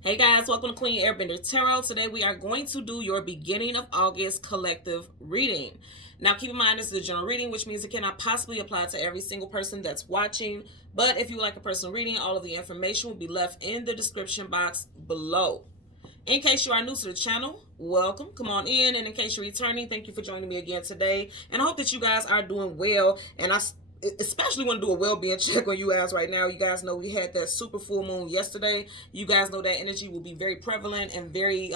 Hey guys, welcome to Queen Airbender Tarot. Today we are going to do your beginning of August collective reading. Now keep in mind this is a general reading, which means it cannot possibly apply to every single person that's watching. But if you would like a personal reading, all of the information will be left in the description box below. In case you are new to the channel, welcome. Come on in. And in case you're returning, thank you for joining me again today. And I hope that you guys are doing well. And I especially want to do a well-being check on you guys right now. You guys know we had that super full moon yesterday. You guys know that energy will be very prevalent and very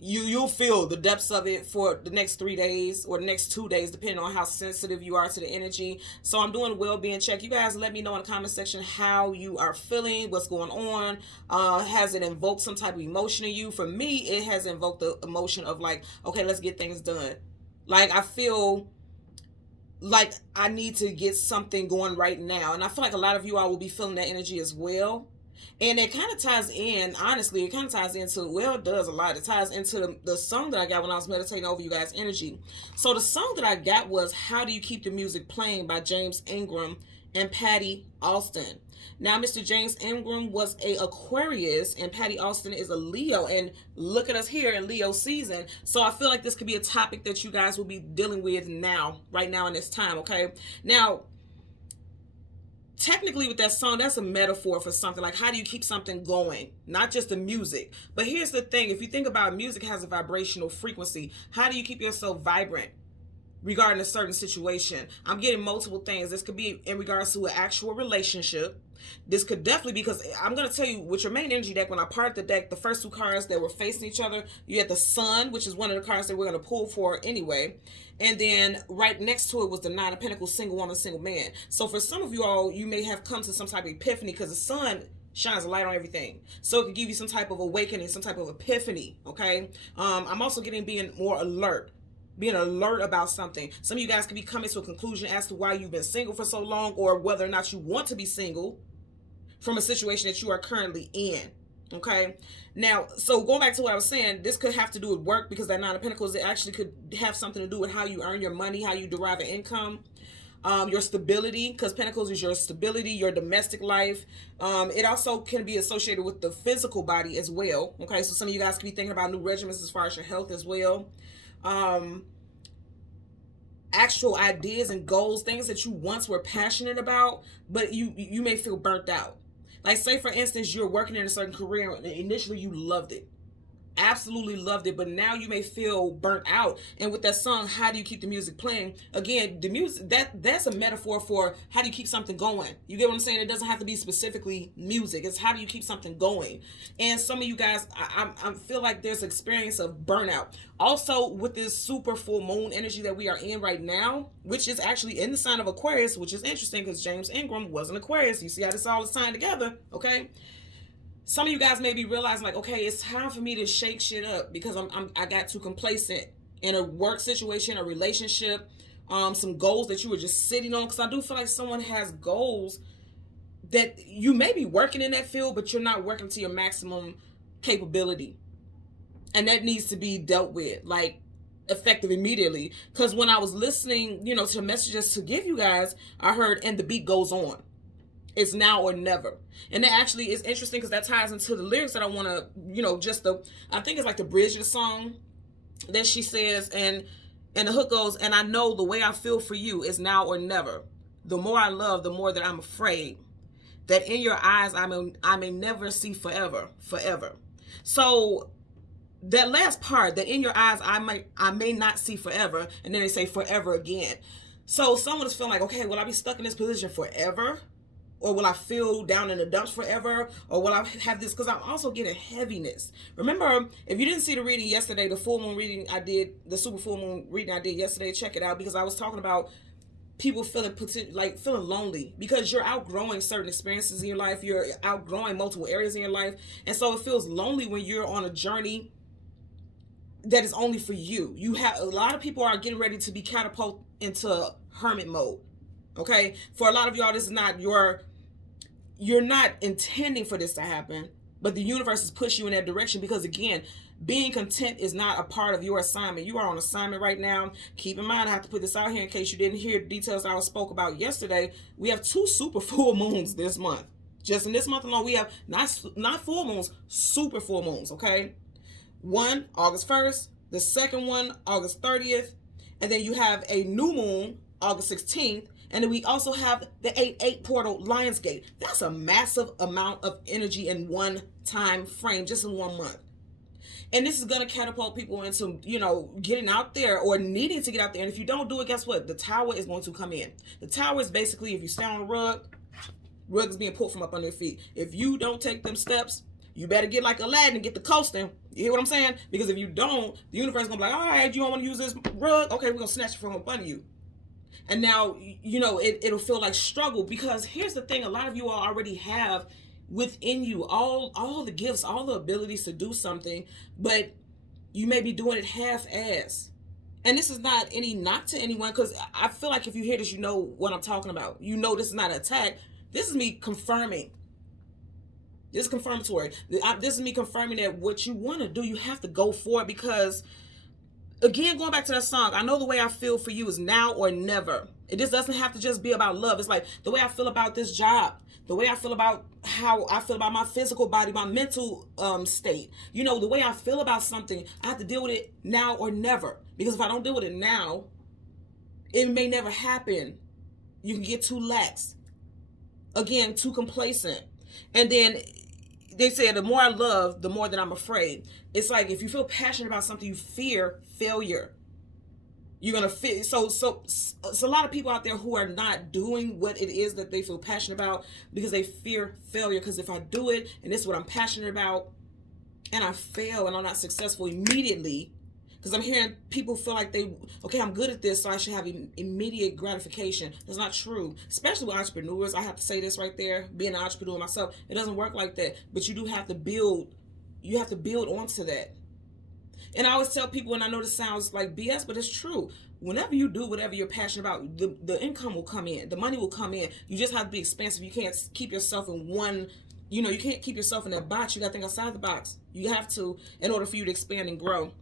you'll feel the depths of it for the next 3 days or the next 2 days, depending on how sensitive you are to the energy. So I'm doing a well-being check. You guys let me know in the comment section how you are feeling, what's going on. Has it invoked some type of emotion in you? For me, it has invoked the emotion of like, okay, let's get things done. Like I feel like I need to get something going right now. And I feel like a lot of you all will be feeling that energy as well. And it kind of ties in, honestly, it kind of ties into, well, it does a lot. It ties into the song that I got when I was meditating over you guys' energy. So the song that I got was How Do You Keep the Music Playing by James Ingram and Patty Austin. Now, Mr. James Ingram was a Aquarius and Patty Austin is a Leo. And look at us here in Leo season. So I feel like this could be a topic that you guys will be dealing with now, right now in this time, okay? Now, technically with that song, that's a metaphor for something. Like, how do you keep something going? Not just the music. But here's the thing. If you think about it, music has a vibrational frequency. How do you keep yourself vibrant regarding a certain situation? I'm getting multiple things. This could be in regards to an actual relationship. This could definitely, because I'm going to tell you with your main energy deck, when I parted the deck, the first two cards that were facing each other, you had the Sun, which is one of the cards that we're going to pull for anyway. And then right next to it was the Nine of Pentacles, single woman, single man. So for some of you all, you may have come to some type of epiphany because the Sun shines a light on everything. So it can give you some type of awakening, some type of epiphany, okay? I'm also getting being more alert. Being alert about something. Some of you guys could be coming to a conclusion as to why you've been single for so long or whether or not you want to be single from a situation that you are currently in. Okay. Now, so going back to what I was saying, this could have to do with work because that Nine of Pentacles, it actually could have something to do with how you earn your money, how you derive an income, your stability, because Pentacles is your stability, your domestic life. It also can be associated with the physical body as well. Okay. So some of you guys could be thinking about new regimens as far as your health as well. Actual ideas and goals, things that you once were passionate about, but you may feel burnt out. Like, say for instance, you're working in a certain career and initially you loved it, absolutely loved it, but now you may feel burnt out. And with that song, How Do You Keep the Music Playing? Again, the music, that's a metaphor for how do you keep something going. You get what I'm saying? It doesn't have to be specifically music. It's how do you keep something going. And some of you guys, I feel like there's experience of burnout. Also, with this super full moon energy that we are in right now, which is actually in the sign of Aquarius, which is interesting because James Ingram was an Aquarius. You see how this all is tying together, okay? Some of you guys may be realizing like, okay, it's time for me to shake shit up because I got too complacent in a work situation, a relationship, some goals that you were just sitting on. Because I do feel like someone has goals that you may be working in that field, but you're not working to your maximum capability. And that needs to be dealt with, like, effective immediately. Because when I was listening, to the messages to give you guys, I heard, and the beat goes on. It's now or never. And that actually is interesting because that ties into the lyrics that I want to, I think it's like the bridge of the song that she says, and the hook goes, and I know the way I feel for you is now or never. The more I love, the more that I'm afraid that in your eyes I may never see forever. So that last part, that in your eyes I may not see forever, and then they say forever again. So someone is feeling like, okay, will I be stuck in this position forever? Or will I feel down in the dumps forever? Or will I have this? Because I'm also getting heaviness. Remember, if you didn't see the reading yesterday, the full moon reading I did, the super full moon reading I did yesterday, check it out. Because I was talking about people feeling lonely. Because you're outgrowing certain experiences in your life. You're outgrowing multiple areas in your life. And so it feels lonely when you're on a journey that is only for you. A lot of people are getting ready to be catapulted into hermit mode. Okay? For a lot of y'all, this is not you're not intending for this to happen, but the universe is pushing you in that direction because, again, being content is not a part of your assignment. You are on assignment right now. Keep in mind, I have to put this out here in case you didn't hear the details I spoke about yesterday. We have 2 super full moons this month. Just in this month alone, we have not full moons, super full moons, okay? One, August 1st, the second one, August 30th, and then you have a new moon, August 16th, and then we also have the 8/8 portal, Lionsgate. That's a massive amount of energy in one time frame, just in 1 month. And this is going to catapult people into, getting out there or needing to get out there. And if you don't do it, guess what? The tower is going to come in. The tower is basically, if you stand on a rug is being pulled from up under your feet. If you don't take them steps, you better get like Aladdin and get the coasting. You hear what I'm saying? Because if you don't, the universe is going to be like, all right, you don't want to use this rug? Okay, we're going to snatch it from up under you. And now, it'll feel like struggle, because here's the thing. A lot of you all already have within you all the gifts, all the abilities to do something, but you may be doing it half-ass. And this is not any knock to anyone, because I feel like if you hear this, you know what I'm talking about. You know this is not an attack. This is me confirming. This is confirmatory. This is me confirming that what you want to do, you have to go for it, because, again, going back to that song, I know the way I feel for you is now or never. It just doesn't have to just be about love. It's like the way I feel about this job, the way I feel about how I feel about my physical body, my mental state. The way I feel about something, I have to deal with it now or never. Because if I don't deal with it now, it may never happen. You can get too lax. Again, too complacent. And then they say the more I love, the more that I'm afraid. It's like if you feel passionate about something, you fear failure. You're going to feel, so a lot of people out there who are not doing what it is that they feel passionate about because they fear failure. Because if I do it, and this is what I'm passionate about, and I fail and I'm not successful immediately, because I'm hearing people feel like I'm good at this, so I should have immediate gratification. That's not true. Especially with entrepreneurs. I have to say this right there. Being an entrepreneur myself, it doesn't work like that. But you do have to build. You have to build onto that. And I always tell people, and I know this sounds like BS, but it's true. Whenever you do whatever you're passionate about, the income will come in. The money will come in. You just have to be expansive. You can't keep yourself in one, you can't keep yourself in that box. You got to think outside the box. You have to, in order for you to expand and grow.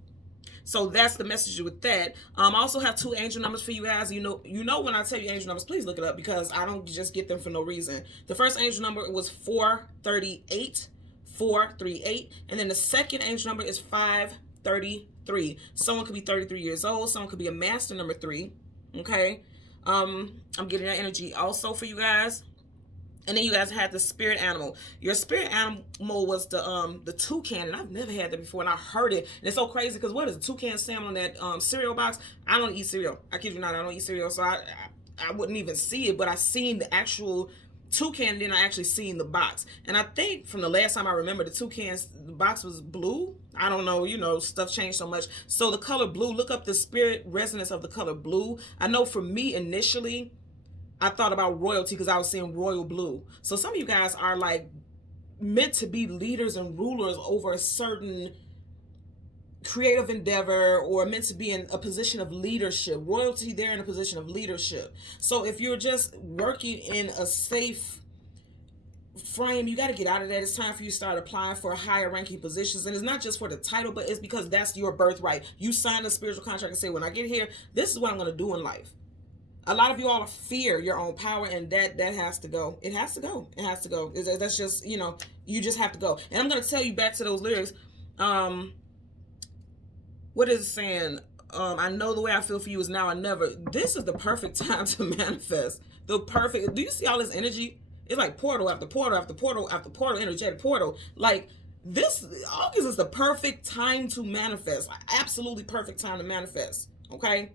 So that's the message with that. I also have 2 angel numbers for you guys. You know when I tell you angel numbers, please look it up, because I don't just get them for no reason. The first angel number was 438, 438. And then the second angel number is 533. Someone could be 33 years old. Someone could be a master number 3. Okay. I'm getting that energy also for you guys. And then you guys had the spirit animal. Your spirit animal was the toucan, and I've never had that before, and I heard it. And it's so crazy, because what is a toucan salmon on that cereal box? I don't eat cereal. I kid you not, I don't eat cereal, so I wouldn't even see it, but I seen the actual toucan, and then I actually seen the box. And I think from the last time I remember, the box was blue. I don't know, stuff changed so much. So the color blue, look up the spirit resonance of the color blue. I know for me initially, I thought about royalty because I was seeing royal blue. So some of you guys are like meant to be leaders and rulers over a certain creative endeavor, or meant to be in a position of leadership. Royalty, they're in a position of leadership. So if you're just working in a safe frame, you got to get out of that. It's time for you to start applying for higher ranking positions. And it's not just for the title, but it's because that's your birthright. You sign a spiritual contract and say, when I get here, this is what I'm going to do in life. A lot of you all fear your own power, and that has to go. It has to go. It has to go. That's just, you just have to go. And I'm going to tell you back to those lyrics. What is it saying? I know the way I feel for you is now or never. This is the perfect time to manifest. Do you see all this energy? It's like portal after portal after portal after portal, energetic portal. Like this, August is the perfect time to manifest. Like, absolutely perfect time to manifest. Okay?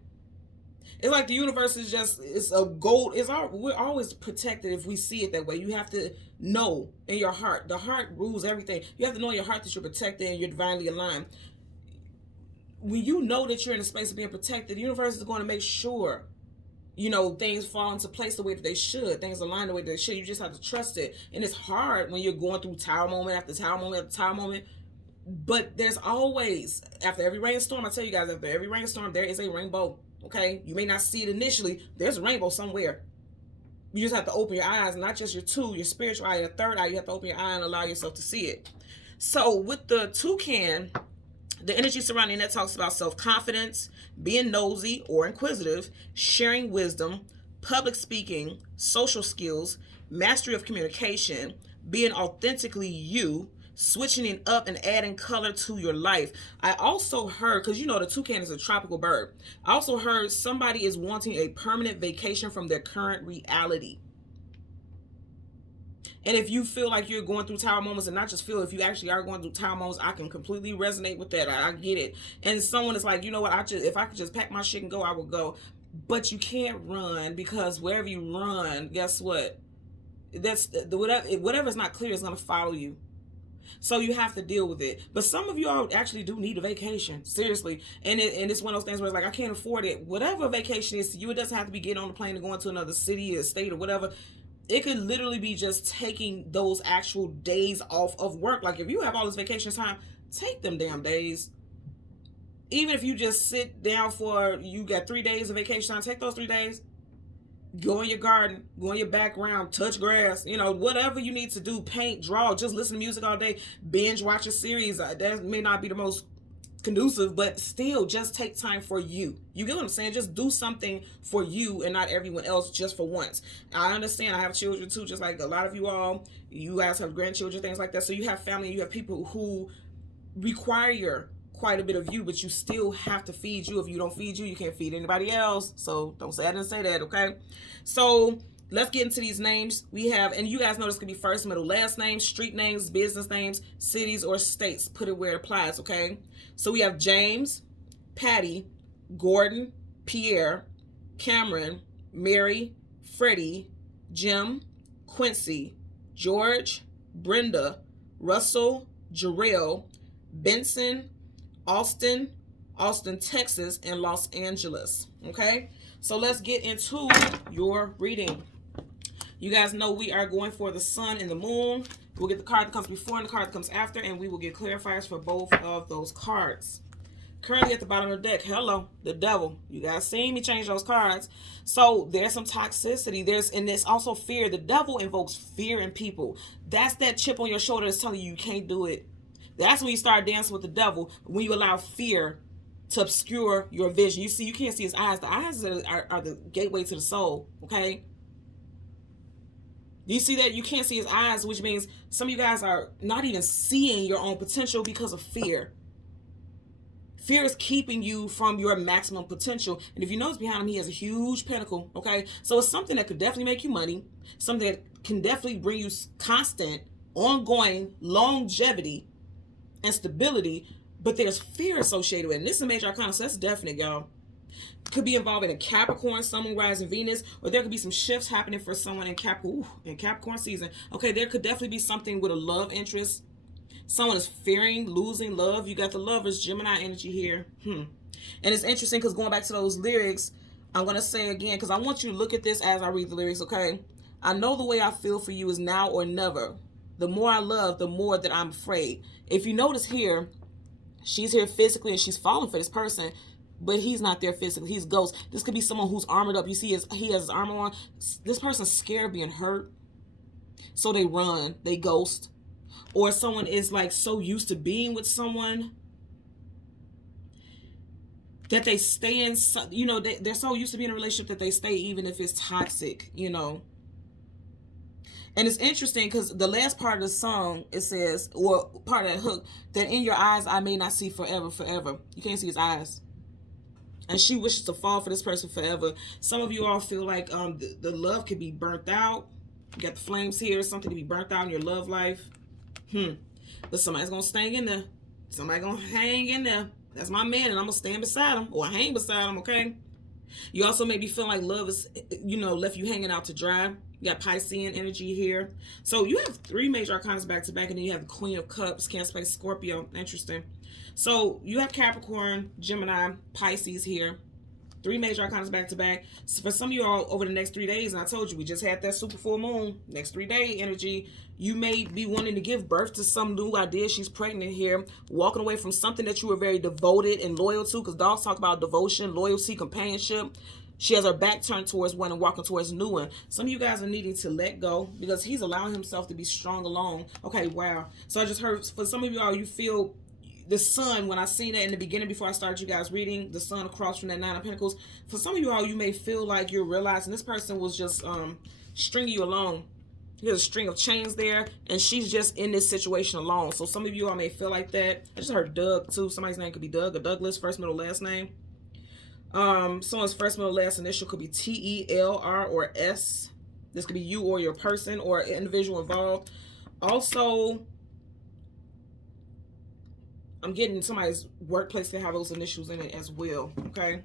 It's like the universe is it's a gold. We're always protected if we see it that way. You have to know in your heart. The heart rules everything. You have to know in your heart that you're protected and you're divinely aligned. When you know that you're in a space of being protected, the universe is going to make sure, things fall into place the way that they should. Things align the way that they should. You just have to trust it. And it's hard when you're going through tower moment after tower moment after tower moment. But there's always, after every rainstorm, I tell you guys, after every rainstorm, there is a rainbow. Okay, you may not see it initially. There's a rainbow somewhere. You just have to open your eyes, not just your spiritual eye, your third eye. You have to open your eye and allow yourself to see it. So with the toucan, the energy surrounding that talks about self-confidence, being nosy or inquisitive, sharing wisdom, public speaking, social skills, mastery of communication, being authentically you, switching it up and adding color to your life. I also heard, because you know the toucan is a tropical bird, I also heard somebody is wanting a permanent vacation from their current reality. And if you feel like you're going through tower moments, and not just feel, if you actually are going through tower moments, I can completely resonate with that. I get it. And someone is like, you know what, if I could just pack my shit and go, I would go. But you can't run, because wherever you run, guess what? That's whatever's not clear is going to follow you. So you have to deal with it. But some of you all actually do need a vacation, seriously. And it's one of those things where it's like, I can't afford it. Whatever a vacation is to you, it doesn't have to be getting on the plane and going to another city or state or whatever. It could literally be just taking those actual days off of work. Like if you have all this vacation time, take them damn days. Even if you just sit down you got 3 days of vacation time, take those 3 days. Go in your garden, go in your background, touch grass, whatever you need to do, paint, draw, just listen to music all day, binge watch a series. That may not be the most conducive, but still just take time for you. You get what I'm saying? Just do something for you and not everyone else, just for once. I understand. I have children too, just like a lot of you all. You guys have grandchildren, things like that. So you have family, you have people who require quite a bit of you, but you still have to feed you. If you don't feed you can't feed anybody else. So don't say I didn't say that, okay? So let's get into these names. We have, and you guys know this could be first, middle, last names, street names, business names, cities, or states. Put it where it applies, okay? So we have James, Patty, Gordon, Pierre, Cameron, Mary, Freddie, Jim, Quincy, George, Brenda, Russell, Jarrell, Benson, Austin, Texas, and Los Angeles. Okay, so let's get into your reading. You guys know we are going for the sun and the moon. We'll get the card that comes before and the card that comes after, and we will get clarifiers for both of those cards. Currently at the bottom of the deck, hello, the devil. You guys seen me change those cards. So there's some toxicity. And there's also fear. The devil invokes fear in people. That's that chip on your shoulder that's telling you can't do it. That's when you start dancing with the devil, when you allow fear to obscure your vision. You see, you can't see his eyes. The eyes are the gateway to the soul, okay? Do you see that? You can't see his eyes, which means some of you guys are not even seeing your own potential because of fear. Fear is keeping you from your maximum potential. And if you notice behind him, he has a huge pentacle, okay? So it's something that could definitely make you money, something that can definitely bring you constant, ongoing longevity and stability, but there's fear associated with it. And this is a major arcana, so that's definite, y'all. Could be involving a Capricorn, Sun, Moon, Rising, Venus, or there could be some shifts happening for someone in Capricorn season. Okay, there could definitely be something with a love interest. Someone is fearing losing love. You got the Lovers, Gemini energy here. And it's interesting because going back to those lyrics, I'm going to say again, because I want you to look at this as I read the lyrics, okay? I know the way I feel for you is now or never. The more I love, the more that I'm afraid. If you notice here, she's here physically and she's falling for this person, but he's not there physically. He's ghost. This could be someone who's armored up. You see, he has his armor on. This person's scared of being hurt, so they run, they ghost. Or someone is like so used to being with someone that they stay in, they're so used to being in a relationship that they stay even if it's toxic, And it's interesting because the last part of the song, it says, or part of that hook, that in your eyes I may not see forever, forever. You can't see his eyes. And she wishes to fall for this person forever. Some of you all feel like the love could be burnt out. You got the flames here, something to be burnt out in your love life. But somebody's going to stay in there. Somebody going to hang in there. That's my man, and I'm going to stand beside him, or hang beside him, okay? You also may be feeling like love is, left you hanging out to dry. You got Piscean energy here. So you have 3 major arcanas back to back, and then you have the Queen of Cups, Cancer, Space, Scorpio. Interesting. So you have Capricorn, Gemini, Pisces here. 3 major arcanas back to back. So for some of you all, over the next 3 days, and I told you, we just had that super full moon, next 3-day energy, you may be wanting to give birth to some new idea. She's pregnant here, walking away from something that you were very devoted and loyal to, because dogs talk about devotion, loyalty, companionship. She has her back turned towards one and walking towards a new one. Some of you guys are needing to let go because he's allowing himself to be strong alone. Okay, wow. So I just heard, for some of you all, you feel the sun, when I seen that in the beginning before I started you guys reading, the sun across from that 9 of Pentacles. For some of you all, you may feel like you're realizing this person was just stringing you along. There's a string of chains there, and she's just in this situation alone. So some of you all may feel like that. I just heard Doug too. Somebody's name could be Doug or Douglas, first, middle, last name. Someone's first, middle, last initial could be T-E-L-R or S. This could be you or your person or an individual involved. Also, I'm getting somebody's workplace to have those initials in it as well. Okay.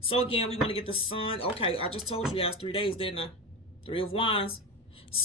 So again, we want to get the sun. Okay, I just told you guys 3 days, didn't I? 3 of Wands.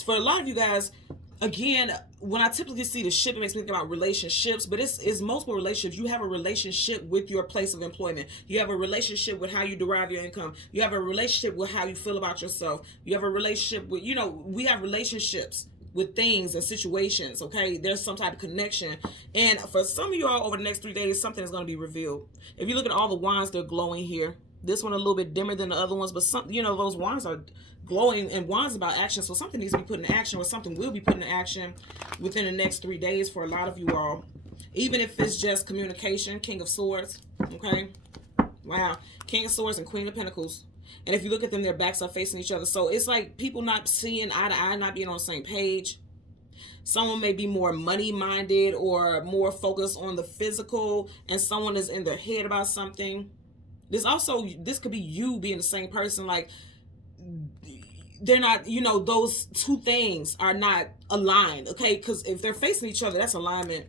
For a lot of you guys, again, when I typically see the ship, it makes me think about relationships, but it's multiple relationships. You have a relationship with your place of employment. You have a relationship with how you derive your income. You have a relationship with how you feel about yourself. You have a relationship with, you know, we have relationships with things and situations, okay? There's some type of connection. And for some of you all, over the next 3 days, something is going to be revealed. If you look at all the wands, they're glowing here. This one a little bit dimmer than the other ones, but some, you know, those wands are glowing, and wands about action. So something needs to be put in action, or something will be put in action within the next 3 days for a lot of you all. Even if it's just communication. King of Swords, okay? Wow. King of Swords and Queen of Pentacles. And if you look at them, their backs are facing each other. So it's like people not seeing eye to eye, not being on the same page. Someone may be more money-minded or more focused on the physical, and someone is in their head about something. This could be you being the same person. Like, they're not, you know, those two things are not aligned, okay? Because if they're facing each other, that's alignment.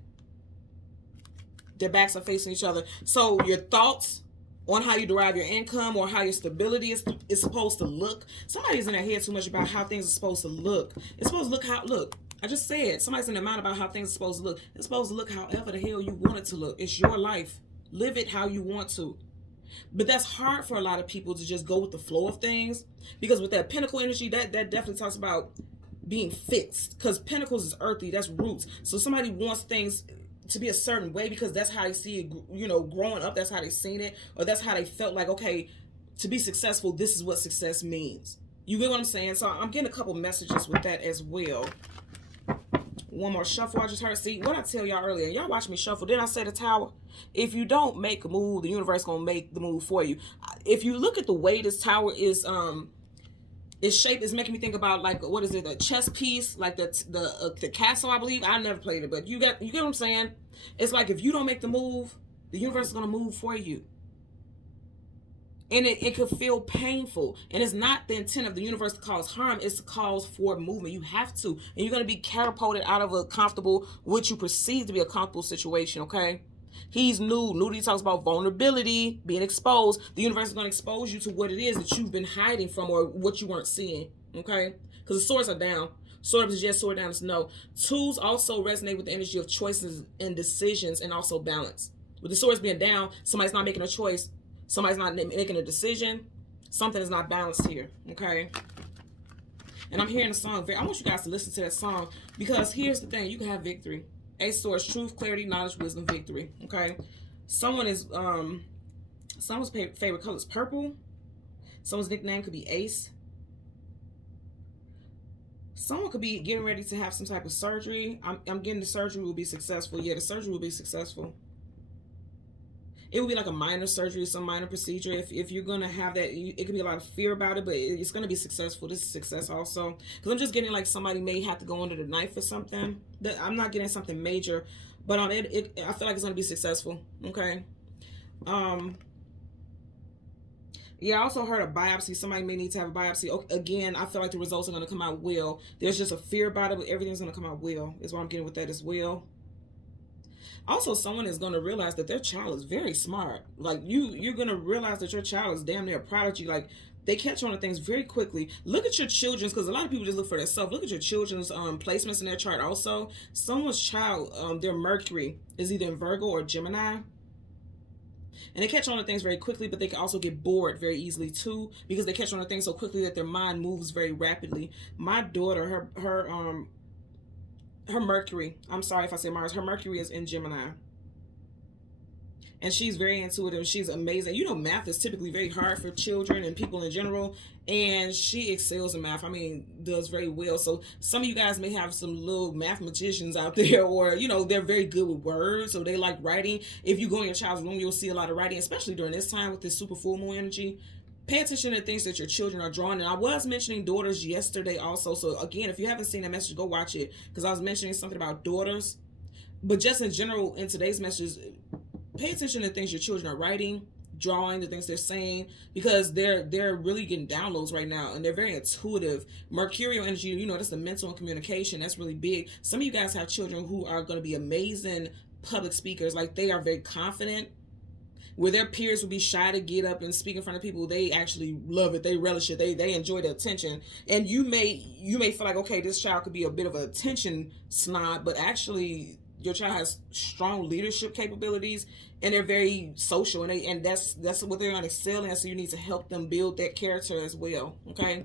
Their backs are facing each other. So your thoughts on how you derive your income or how your stability is supposed to look. Somebody's in their head too much about how things are supposed to look. It's supposed to look. I just said, somebody's in their mind about how things are supposed to look. It's supposed to look however the hell you want it to look. It's your life. Live it how you want to. But that's hard for a lot of people to just go with the flow of things, because with that pentacle energy, that definitely talks about being fixed, because pentacles is earthly, that's roots. So somebody wants things to be a certain way because that's how they see it, you know, growing up. That's how they seen it, or that's how they felt like, okay, to be successful, this is what success means. You get what I'm saying? So I'm getting a couple messages with that as well. One more shuffle I just heard. See, what I tell y'all earlier, y'all watch me shuffle. Did I say the Tower? If you don't make a move, the universe gonna make the move for you. If you look at the way this tower is its shape, is making me think about, like, what is it, a chess piece, like the castle, I believe. I never played it, but you get what I'm saying? It's like, if you don't make the move, the universe is gonna move for you. And it could feel painful. And it's not the intent of the universe to cause harm. It's to cause forward movement. You have to. And you're going to be catapulted out of a comfortable, what you perceive to be a comfortable situation, okay? He's new. Nudity talks about vulnerability, being exposed. The universe is going to expose you to what it is that you've been hiding from, or what you weren't seeing, okay? Because the swords are down. Sword up is yes, sword down is no. Twos also resonate with the energy of choices and decisions, and also balance. With the swords being down, somebody's not making a choice. Somebody's not making a decision. Something is not balanced here, okay? And I'm hearing a song. I want you guys to listen to that song, because here's the thing. You can have victory. Ace of Swords, truth, clarity, knowledge, wisdom, victory, okay? Someone's favorite color is purple. Someone's nickname could be Ace. Someone could be getting ready to have some type of surgery. I'm getting the surgery will be successful. Yeah, the surgery will be successful. It would be like a minor surgery, some minor procedure. If you're going to have that, it could be a lot of fear about it, but it's going to be successful. This is success also. Because I'm just getting like somebody may have to go under the knife or something. I'm not getting something major, but I feel like it's going to be successful. Okay. Yeah, I also heard a biopsy. Somebody may need to have a biopsy. Again, I feel like the results are going to come out well. There's just a fear about it, but everything's going to come out well. Is what I'm getting with that as well. Also, someone is going to realize that their child is very smart. Like, you're going to realize that your child is damn near a prodigy. Like, they catch on to things very quickly. Look at your children's, because a lot of people just look for themselves. Look at your children's placements in their chart also. Someone's child, their Mercury is either in Virgo or Gemini. And they catch on to things very quickly, but they can also get bored very easily too, because they catch on to things so quickly that their mind moves very rapidly. My daughter, her Mercury, I'm sorry if I say Mars, her Mercury is in Gemini. And she's very intuitive. She's amazing. You know, math is typically very hard for children and people in general. And she excels in math. I mean, does very well. So some of you guys may have some little mathematicians out there, or, you know, they're very good with words. So they like writing. If you go in your child's room, you'll see a lot of writing, especially during this time with this super full moon energy. Pay attention to things that your children are drawing. And I was mentioning daughters yesterday also. So again, if you haven't seen that message, go watch it, because I was mentioning something about daughters. But just in general, in today's message, pay attention to things your children are writing, drawing, the things they're saying, because they're really getting downloads right now, and they're very intuitive. Mercurial energy, you know, that's the mental and communication. That's really big. Some of you guys have children who are going to be amazing public speakers. Like, they are very confident, where their peers would be shy to get up and speak in front of people. They actually love it. They relish it. They enjoy the attention. And you may feel like, okay, this child could be a bit of an attention snob, but actually your child has strong leadership capabilities, and they're very social, and that's what they're going to excel in. So you need to help them build that character as well. Okay,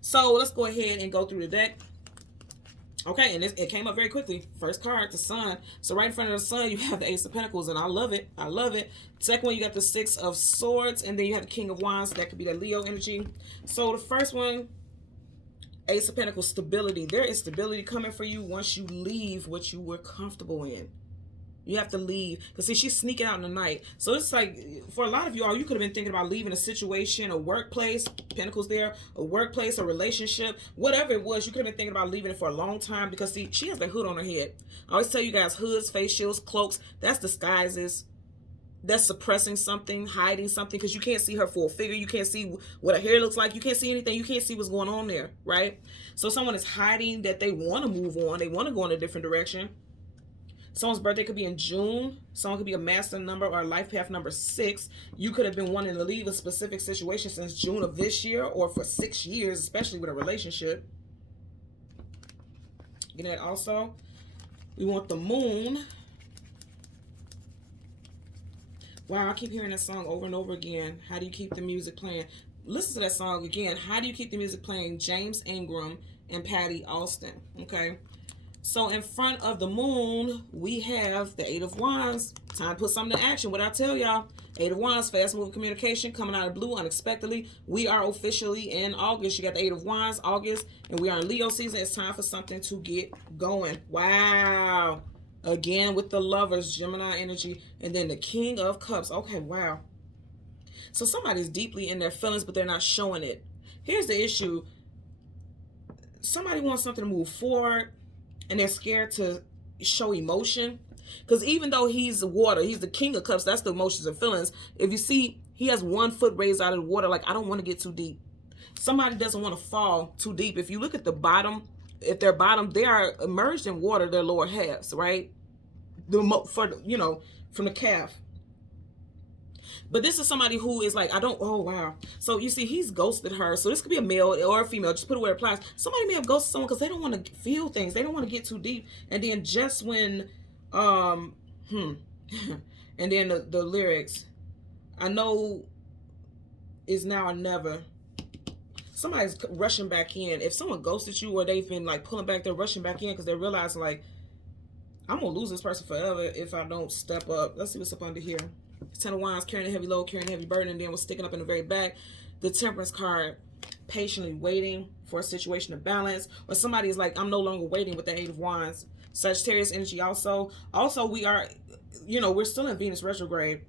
so let's go ahead and go through the deck. Okay, and it came up very quickly. First card, the Sun. So right in front of the Sun, you have the Ace of Pentacles, and I love it. I love it. Second one, you got the Six of Swords, and then you have the King of Wands. That could be the Leo energy. So the first one, Ace of Pentacles, stability. There is stability coming for you once you leave what you were comfortable in. You have to leave. Because see, she's sneaking out in the night. So it's like, for a lot of y'all, you could have been thinking about leaving a situation, a workplace, Pentacles there, a workplace, a relationship, whatever it was. You could have been thinking about leaving it for a long time, because see, she has the hood on her head. I always tell you guys, hoods, face shields, cloaks, that's disguises. That's suppressing something, hiding something, because you can't see her full figure. You can't see what her hair looks like. You can't see anything. You can't see what's going on there, right? So someone is hiding that they want to move on. They want to go in a different direction. Someone's birthday could be in June. Someone could be a master number or a life path number 6. You could have been wanting to leave a specific situation since June of this year, or for 6 years, especially with a relationship. Get that also. We want the Moon. Wow, I keep hearing that song over and over again. How do you keep the music playing? Listen to that song again. How do you keep the music playing? James Ingram and Patty Austin. Okay. So in front of the Moon, we have the Eight of Wands. Time to put something to action. What I tell y'all, Eight of Wands, fast moving communication, coming out of blue unexpectedly. We are officially in August. You got the Eight of Wands, August, and we are in Leo season. It's time for something to get going. Wow. Again with the Lovers, Gemini energy, and then the King of Cups. Okay, wow. So somebody's deeply in their feelings, but they're not showing it. Here's the issue. Somebody wants something to move forward, and they're scared to show emotion. Because even though he's water, he's the King of Cups, that's the emotions and feelings. If you see, he has one foot raised out of the water, like, I don't want to get too deep. Somebody doesn't want to fall too deep. If you look at the bottom, if they're bottom, they are immersed in water, their lower halves, right? You know, from the calf. But this is somebody who is like, oh wow. So you see, he's ghosted her. So this could be a male or a female, just put it where it applies. Somebody may have ghosted someone because they don't want to feel things. They don't want to get too deep. And then just when, and then the lyrics, I know is now or never. Somebody's rushing back in. If someone ghosted you, or they've been like pulling back, they're rushing back in because they realize, like, I'm going to lose this person forever if I don't step up. Let's see what's up under here. Ten of Wands, carrying a heavy load, carrying a heavy burden, and then was sticking up in the very back. The Temperance card, patiently waiting for a situation to balance. Or somebody is like, I'm no longer waiting, with the Eight of Wands. Sagittarius energy also. Also, we are, you know, we're still in Venus retrograde.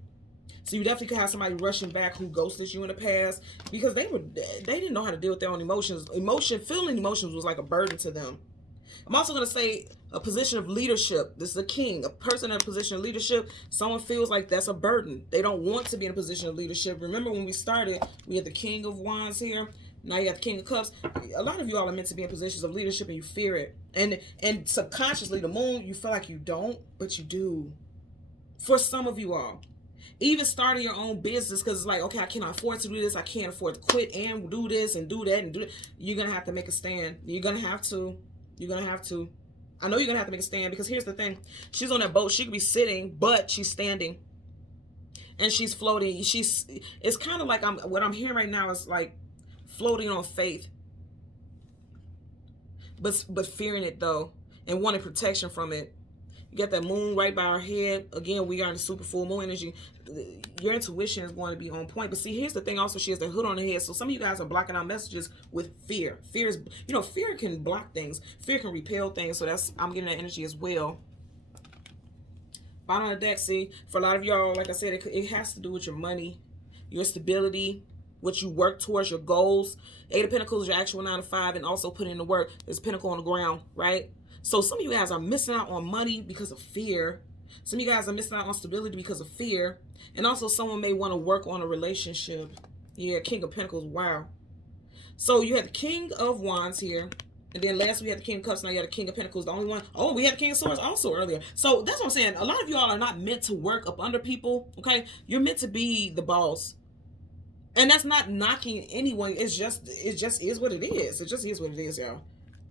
So you definitely could have somebody rushing back who ghosted you in the past, because they didn't know how to deal with their own emotions. Feeling emotions was like a burden to them. I'm also going to say a position of leadership. This is a king, a person in a position of leadership. Someone feels like that's a burden. They don't want to be in a position of leadership. Remember when we started, we had the King of Wands here. Now you have the King of Cups. A lot of you all are meant to be in positions of leadership, and you fear it. And subconsciously, the Moon, you feel like you don't, but you do. For some of you all. Even starting your own business, because it's like, okay, I cannot afford to do this. I can't afford to quit and do this and do that and do that. You're going to have to make a stand. You're going to have to. You're going to have to. I know you're going to have to make a stand, because here's the thing. She's on that boat. She could be sitting, but she's standing. And she's floating. It's kind of like what I'm hearing right now is like floating on faith. But fearing it, though, and wanting protection from it. You got that Moon right by our head. Again, we are in the super full moon energy. Your intuition is going to be on point. But see, here's the thing also. She has the hood on her head. So some of you guys are blocking out messages with fear. Fear is, you know, fear can block things. Fear can repel things. So I'm getting that energy as well. Bottom of the deck, see, for a lot of y'all, like I said, it has to do with your money, your stability, what you work towards, your goals. Eight of Pentacles, your actual 9 to 5, and also put in the work. There's Pentacle on the ground, right? So some of you guys are missing out on money because of fear. Some of you guys are missing out on stability because of fear. And also someone may want to work on a relationship. Yeah, King of Pentacles, wow. So you had the King of Wands here. And then last we had the King of Cups, now you had the King of Pentacles, the only one. Oh, we had the King of Swords also earlier. So that's what I'm saying. A lot of y'all are not meant to work up under people, okay? You're meant to be the boss. And that's not knocking anyone. It just is what it is. It just is what it is, y'all.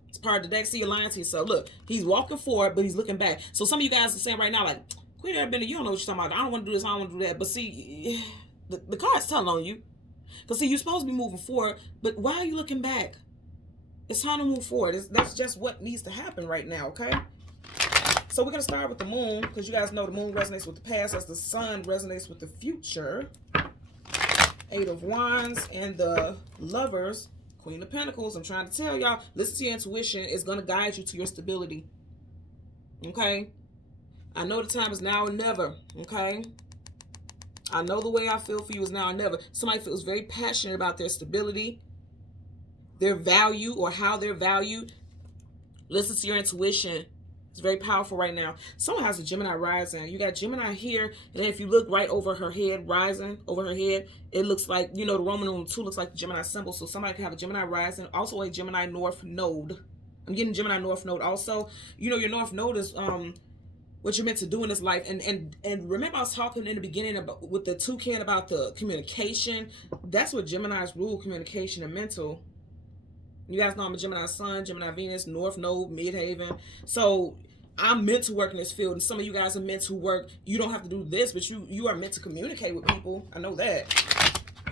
It's part of the deck. See, you're lying to yourself. Look, he's walking forward, but he's looking back. So some of you guys are saying right now, like, Queen Airbender, you don't know what you're talking about. I don't want to do this, I don't want to do that. But see, the card's telling on you. Because see, you're supposed to be moving forward, but why are you looking back? It's time to move forward. That's just what needs to happen right now, okay? So we're going to start with the moon, because you guys know the moon resonates with the past as the sun resonates with the future. Eight of Wands and the Lovers, Queen of Pentacles. I'm trying to tell y'all, listen to your intuition. It's going to guide you to your stability, okay? I know the time is now or never, okay? I know the way I feel for you is now or never. Somebody feels very passionate about their stability, their value, or how they're valued. Listen to your intuition. It's very powerful right now. Someone has a Gemini rising. You got Gemini here, and then if you look right over her head, rising over her head, it looks like, you know, the Roman numeral 2 looks like the Gemini symbol. So somebody can have a Gemini rising, also a Gemini North node. I'm getting Gemini North node also. You know, your North node is what you're meant to do in this life. And remember I was talking in the beginning about with the toucan about the communication. That's what Gemini's rule, communication and mental. You guys know I'm a Gemini Sun, Gemini Venus, North Node, Midhaven. So I'm meant to work in this field, and some of you guys are meant to work. You don't have to do this, but you are meant to communicate with people. I know that.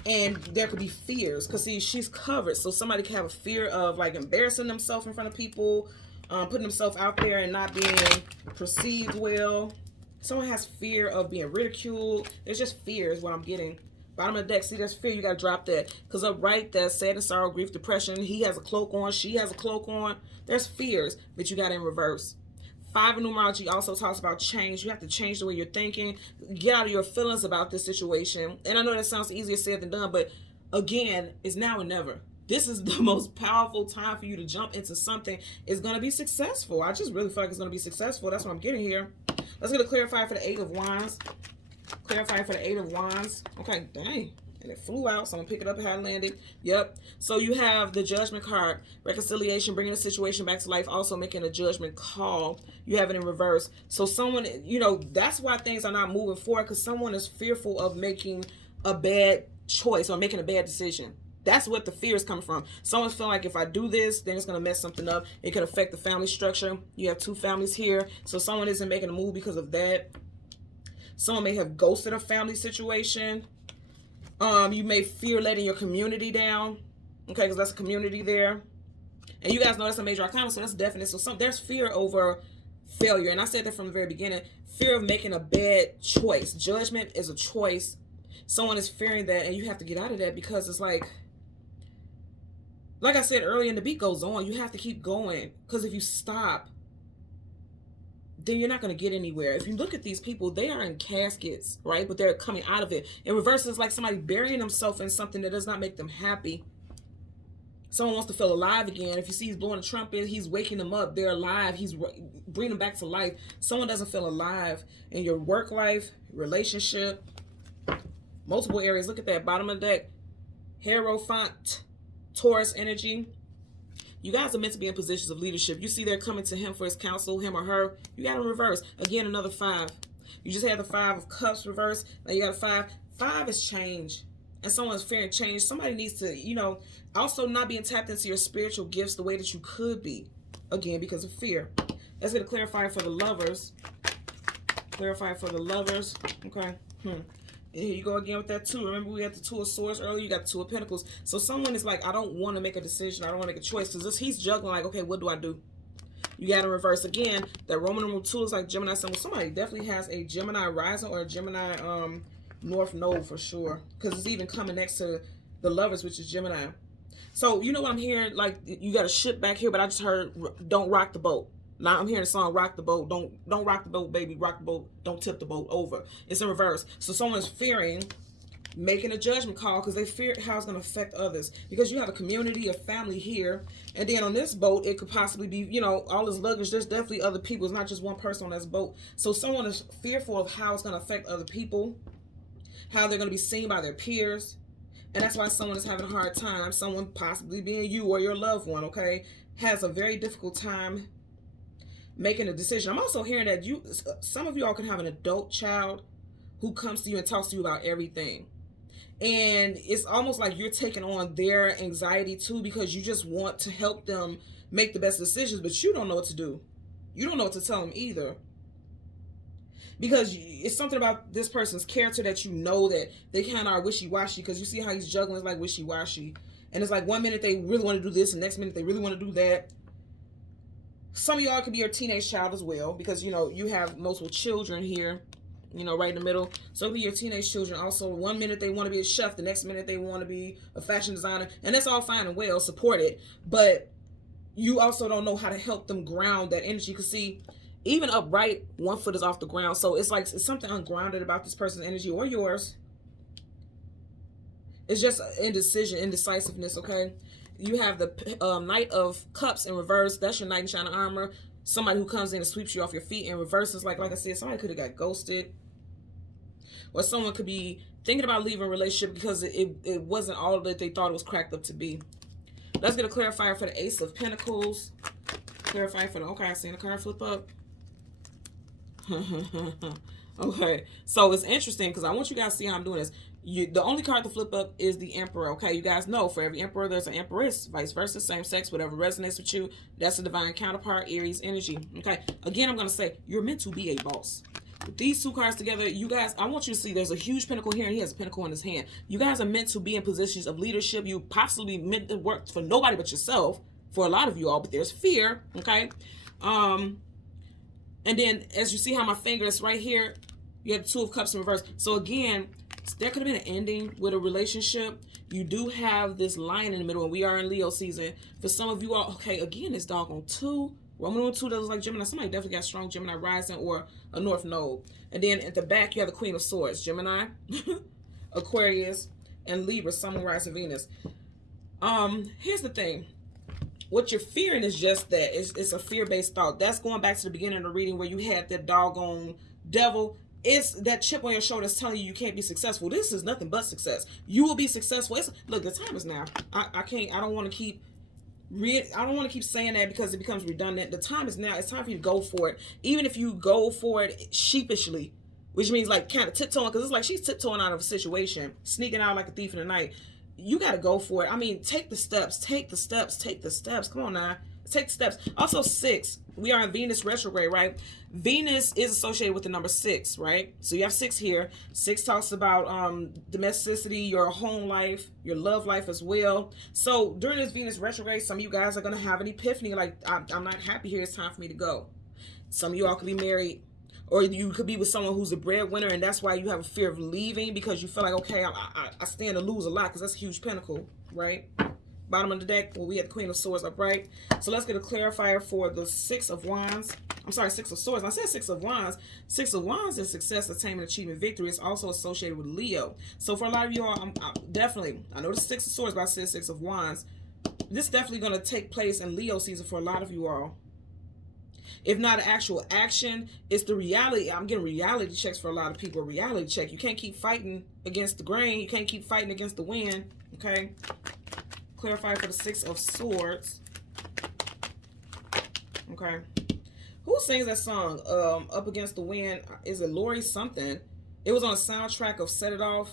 And there could be fears, because see, she's covered. So somebody can have a fear of like embarrassing themselves in front of people, putting themselves out there and not being perceived well. Someone has fear of being ridiculed. There's just fear is what I'm getting. Bottom of the deck, see, there's fear. You got to drop that. Because up right, that's sadness, sorrow, grief, depression. He has a cloak on. She has a cloak on. There's fears that you got in reverse. 5 in numerology also talks about change. You have to change the way you're thinking. Get out of your feelings about this situation. And I know that sounds easier said than done, but again, it's now or never. This is the most powerful time for you to jump into something. It's going to be successful. I just really feel like it's going to be successful. That's what I'm getting here. Let's get a clarifier for the 8 of Wands. Clarify for the 8 of Wands. Okay, dang. And it flew out, so I'm going to pick it up how it landed. Yep. So you have the Judgment card. Reconciliation, bringing the situation back to life. Also making a judgment call. You have it in reverse. So someone, you know, that's why things are not moving forward, because someone is fearful of making a bad choice or making a bad decision. That's what the fear is coming from. Someone's feeling like if I do this, then it's going to mess something up. It could affect the family structure. You have 2 families here. So someone isn't making a move because of that. Someone may have ghosted a family situation. You may fear letting your community down. Okay, because that's a community there. And you guys know that's a major arcana, so that's definite. So there's fear over failure. And I said that from the very beginning. Fear of making a bad choice. Judgment is a choice. Someone is fearing that, and you have to get out of that, because it's like I said earlier, and the beat goes on, you have to keep going. Because if you stop, then you're not going to get anywhere. If you look at these people, they are in caskets, right? But they're coming out of it. In reverse, it's like somebody burying themselves in something that does not make them happy. Someone wants to feel alive again. If you see he's blowing a trumpet, he's waking them up. They're alive. He's bringing them back to life. Someone doesn't feel alive in your work life, relationship, multiple areas. Look at that. Bottom of the deck. Hierophant, Taurus energy. You guys are meant to be in positions of leadership. You see they're coming to him for his counsel, him or her. You got in reverse. Again, another 5. You just had the 5 of Cups reverse. Now you got a 5. 5 is change. And someone's fearing change. Somebody needs to, you know, also not being tapped into your spiritual gifts the way that you could be. Again, because of fear. Let's get a clarifier for the Lovers. Clarifier for the Lovers. Okay. And here you go again with that 2. Remember we had the 2 of Swords earlier. You got the 2 of Pentacles. So someone is like, I don't want to make a decision. I don't want to make a choice. Because he's juggling like, okay, what do I do? You got to reverse again. That Roman numeral 2 is like Gemini symbol. Somebody definitely has a Gemini rising or a Gemini North node for sure. Because it's even coming next to the Lovers, which is Gemini. So you know what I'm hearing? Like you got a ship back here, but I just heard don't rock the boat. Now I'm hearing the song "Rock the Boat." Don't rock the boat, baby. Rock the boat. Don't tip the boat over. It's in reverse. So someone's fearing making a judgment call because they fear how it's going to affect others. Because you have a community, a family here, and then on this boat, it could possibly be, you know, all this luggage. There's definitely other people. It's not just one person on this boat. So someone is fearful of how it's going to affect other people, how they're going to be seen by their peers. And that's why someone is having a hard time. Someone possibly being you or your loved one, okay, has a very difficult time making a decision. I'm also hearing that some of you all can have an adult child who comes to you and talks to you about everything. And it's almost like you're taking on their anxiety too, because you just want to help them make the best decisions, but you don't know what to do. You don't know what to tell them either. Because it's something about this person's character that you know that they kind of are wishy-washy, because you see how he's juggling. It's like wishy-washy. And it's like one minute they really want to do this, and next minute they really want to do that. Some of y'all could be your teenage child as well, because, you know, you have multiple children here, you know, right in the middle. So it'll be your teenage children also. One minute they want to be a chef, the next minute they want to be a fashion designer. And that's all fine and well, support it. But you also don't know how to help them ground that energy. Because see, even upright, one foot is off the ground. So it's like it's something ungrounded about this person's energy or yours. It's just indecision, indecisiveness, okay? You have the Knight of Cups in reverse. That's your knight in shining armor. Somebody who comes in and sweeps you off your feet. In reverse is like I said, somebody could have got ghosted. Or someone could be thinking about leaving a relationship because it wasn't all that they thought it was cracked up to be. Let's get a clarifier for the Ace of Pentacles. Clarifying for the, okay, I seen the card flip up. Okay, so it's interesting because I want you guys to see how I'm doing this. The only card to flip up is the Emperor. Okay, you guys know for every Emperor there's an Empress, vice versa, same sex, whatever resonates with you, that's a divine counterpart, Aries energy. Okay, again, I'm going to say you're meant to be a boss. With these two cards together, you guys, I want you to see there's a huge pentacle here and he has a pentacle in his hand. You guys are meant to be in positions of leadership. You possibly meant to work for nobody but yourself, for a lot of you all, but there's fear. Okay, and then as you see how my finger is right here, you have the Two of Cups in reverse. So again, there could have been an ending with a relationship. You do have this Lion in the middle, and we are in Leo season. For some of you all, okay, again, this doggone 2. Roman on 2 that looks like Gemini. Somebody definitely got strong Gemini rising or a North Node. And then at the back, you have the Queen of Swords. Gemini, Aquarius, and Libra, Sun, Moon, Rising, Venus. Here's the thing. What you're fearing is just that. It's a fear-based thought. That's going back to the beginning of the reading where you had that doggone devil. It's that chip on your shoulder that's telling you you can't be successful. This is nothing but success. You will be successful. Look, the time is now. I don't want to keep saying that because it becomes redundant. The time is now. It's time for you to go for it. Even if you go for it sheepishly, which means like kind of tiptoeing, because it's like she's tiptoeing out of a situation, sneaking out like a thief in the night. You got to go for it. I mean, take the steps, take the steps, take the steps. Come on now. Take the steps. Also, 6. We are in Venus retrograde, right? Venus is associated with the number 6, right? So you have 6 here. 6 talks about domesticity, your home life, your love life as well. So during this Venus retrograde, some of you guys are going to have an epiphany. Like, I'm not happy here. It's time for me to go. Some of you all could be married. Or you could be with someone who's a breadwinner, and that's why you have a fear of leaving, because you feel like, okay, I stand to lose a lot, because that's a huge pentacle, right? Bottom of the deck, well, we had the Queen of Swords upright. So let's get a clarifier for the 6 of Wands. I'm sorry, 6 of Swords. I said 6 of Wands. 6 of Wands is success, attainment, achievement, victory. It's also associated with Leo. So for a lot of you all, I know the 6 of Swords, but I said 6 of Wands. This is definitely going to take place in Leo season for a lot of you all. If not an actual action, it's the reality. I'm getting reality checks for a lot of people. Reality check. You can't keep fighting against the grain. You can't keep fighting against the wind. Okay. Clarify for the 6 of Swords. Okay. Who sings that song? Up Against the Wind. Is it Lori something? It was on a soundtrack of Set It Off.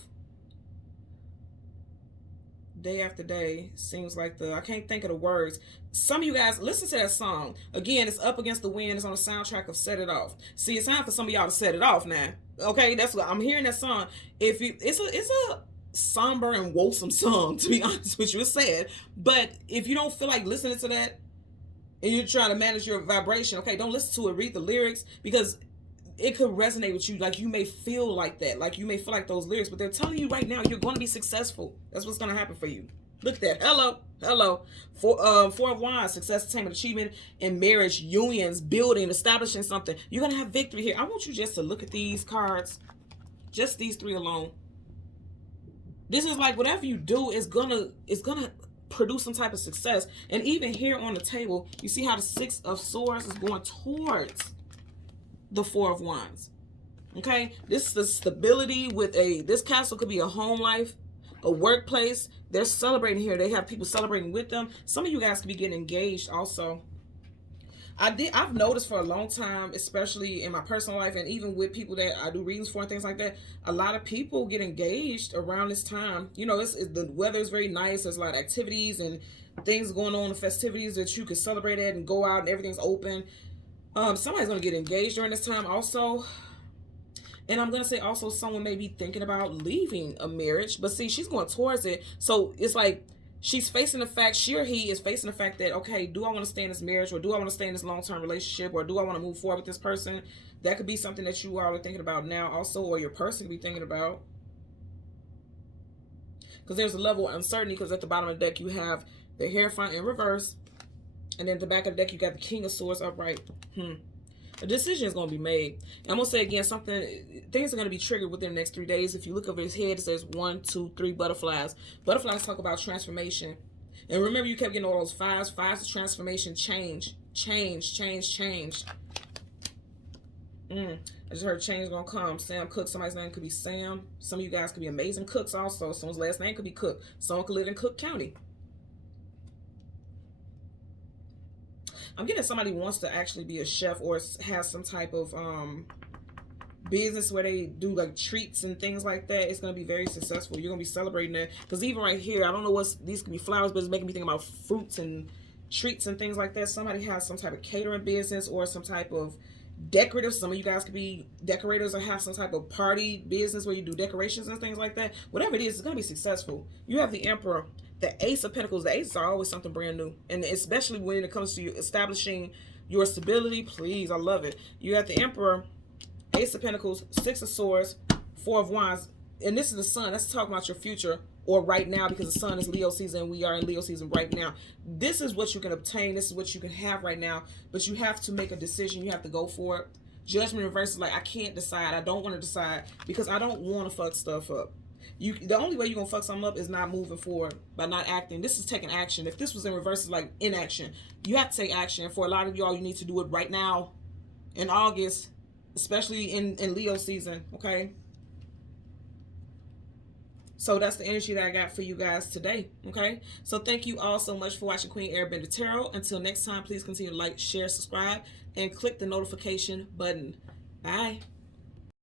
Day After Day. Seems like I can't think of the words. Some of you guys listen to that song. Again, it's Up Against the Wind. It's on the soundtrack of Set It Off. See, it's time for some of y'all to set it off now. Okay, that's what I'm hearing that song. It's a somber and woeful song, to be honest with you. It's sad. But if you don't feel like listening to that and you're trying to manage your vibration, okay, don't listen to it. Read the lyrics, because it could resonate with you. Like, you may feel like that. Like, you may feel like those lyrics, but they're telling you right now you're going to be successful. That's what's going to happen for you. Look at that. Hello. 4 of Wands, success, attainment, achievement in marriage, unions, building, establishing something. You're going to have victory here. I want you just to look at these cards, just these 3 alone. This is like whatever you do is gonna produce some type of success. And even here on the table, you see how the Six of Swords is going towards the Four of Wands. Okay, this is the stability with this castle could be a home life, a workplace. They're celebrating here. They have people celebrating with them. Some of you guys could be getting engaged also. I've noticed for a long time, especially in my personal life and even with people that I do readings for and things like that, a lot of people get engaged around this time. You know, the weather is very nice. There's a lot of activities and things going on, festivities that you can celebrate at and go out and everything's open. Somebody's going to get engaged during this time also. And I'm going to say also someone may be thinking about leaving a marriage. But see, she's going towards it. So it's like she's facing the fact, she or he is facing the fact that, okay, do I want to stay in this marriage, or do I want to stay in this long-term relationship, or do I want to move forward with this person? That could be something that you all are thinking about now also, or your person could be thinking about. Because there's a level of uncertainty, because at the bottom of the deck you have the Hierophant in reverse. And then at the back of the deck you got the King of Swords upright. A decision is going to be made. And I'm going to say again, things are going to be triggered within the next 3 days. If you look over his head, it says 1, 2, 3 butterflies. Butterflies talk about transformation. And remember, you kept getting all those fives. Fives is transformation, change. Change, change, change. I just heard change is going to come. Sam Cook, somebody's name could be Sam. Some of you guys could be amazing cooks also. Someone's last name could be Cook. Someone could live in Cook County. I'm getting somebody who wants to actually be a chef or has some type of business where they do like treats and things like that. It's going to be very successful. You're going to be celebrating that. Because even right here, I don't know these could be flowers, but it's making me think about fruits and treats and things like that. Somebody has some type of catering business or some type of decorative. Some of you guys could be decorators or have some type of party business where you do decorations and things like that. Whatever it is, it's going to be successful. You have the Emperor. The Ace of Pentacles. The Aces are always something brand new. And especially when it comes to you establishing your stability. Please, I love it. You have the Emperor, Ace of Pentacles, Six of Swords, Four of Wands. And this is the Sun. Let's talk about your future or right now, because the Sun is Leo season and we are in Leo season right now. This is what you can obtain. This is what you can have right now. But you have to make a decision. You have to go for it. Judgment reverse is like, I can't decide. I don't want to decide because I don't want to fuck stuff up. The only way you're going to fuck something up is not moving forward, by not acting. This is taking action. If this was in reverse, it's like inaction. You have to take action. For a lot of y'all, you need to do it right now in August, especially in Leo season, okay? So that's the energy that I got for you guys today, okay? So thank you all so much for watching Queen Airbender Tarot. Until next time, please continue to like, share, subscribe, and click the notification button. Bye.